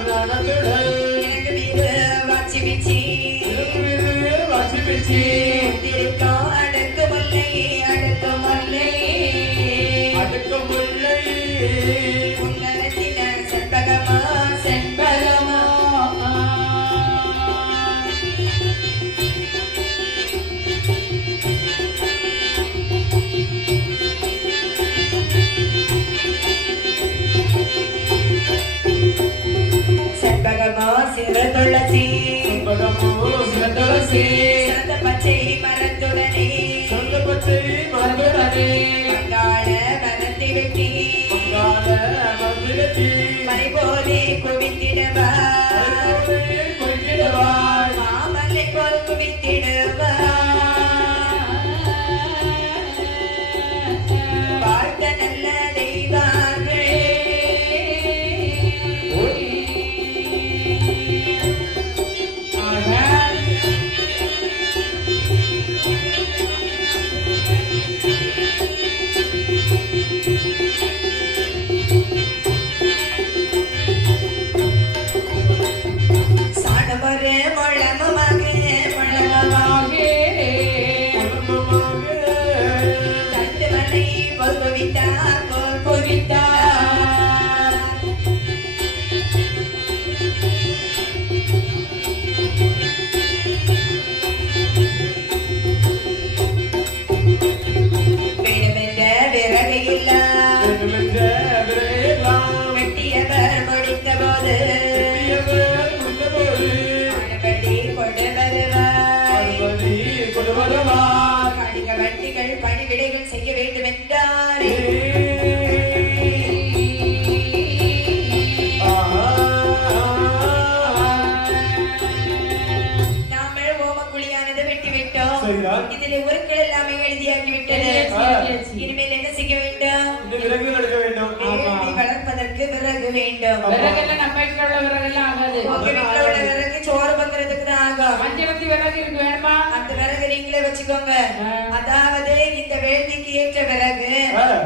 எனக்கு வீடு வாச்சி பிச்சி திருக்கம் அடுக்கு முல்லை அடுக்கு முல்லை உன்னரத்தின செண்பகமா செண்பகமா துளசி சிறந்த பச்சை மரத்துடனே மங்காள மரத்தை வெட்டி மணி போலே குவித்திடவா மாமலை போல் குவித்திடவா வாழ்த்த நல்ல தெய்வாங்களே வெட்டியவர் முடித்த போது கொடு வருவார் கடிக வட்டிகள் பணிவிடைகள் செய்ய வேண்டும் என்றாரே நாமல் ஓமக்குழியானது வெட்டிவிட்டோம். இதில் உருக்கள் எல்லாமே எழுதியாகி விட்டது. இனிமேல் என்ன செய்ய வேண்டும்? வளர்ப்பதற்கு விறகு வேண்டும். விறகெல்லாம் நம்ம வீட்டுல உள்ள விறகெல்லாம் ஆகாது. உங்க வீட்டுல உள்ள விறகு சோறு பங்குறதுக்கு தான் ஆகும். அஞ்சலத்தி விறகு இருக்கு வேணுமா? அந்த விறகு நீங்களே வச்சுக்கோங்க. அதாவது இந்த வேள்விக்கு ஏற்ற விறகு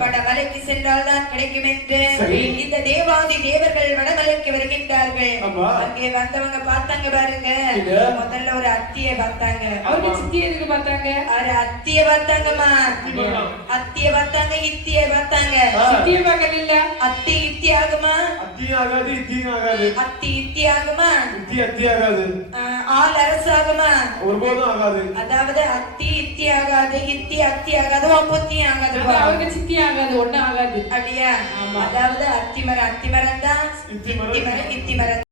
வடமலைக்கு சென்றால் தான் கிடைக்கும் என்று இந்த தேவாதி தேவர்கள் வடமலைக்கு வருகின்றார்கள். அங்கே வந்தவங்க பார்த்தாங்க பாருங்க. முதல்ல ஒரு அத்தியை பார்த்தாங்க. அவருக்கு சித்தி எதுக்கு பார்த்தாங்க? அத்தியை பார்த்தாங்கம்மா. அத்தியை பார்த்தாங்க, இத்தியை பார்த்தாங்க. சித்தியை பார்க்கல இல்ல. அத்தி இத்தி ஆகுமா? அத்தி ஆகாது, இத்தி ஆகாது. அத்தி இத்தி ஆகுமா? இத்தி அத்தி ஆகாது. ஆள் அரசு ஆகுமா? ஒருபோதும் ஆகாது. அதாவது அத்தி இத்தி ஆகாது, இத்தி அத்தி ஆகாது, ஒப்பத்தி ஆகாது. அவருக்கு சித்தி ஆகாது, ஒண்ணு ஆகாது. அப்படியா? அதாவது அத்தி மரம் தான், இத்தி மரம் இத்தி மரம்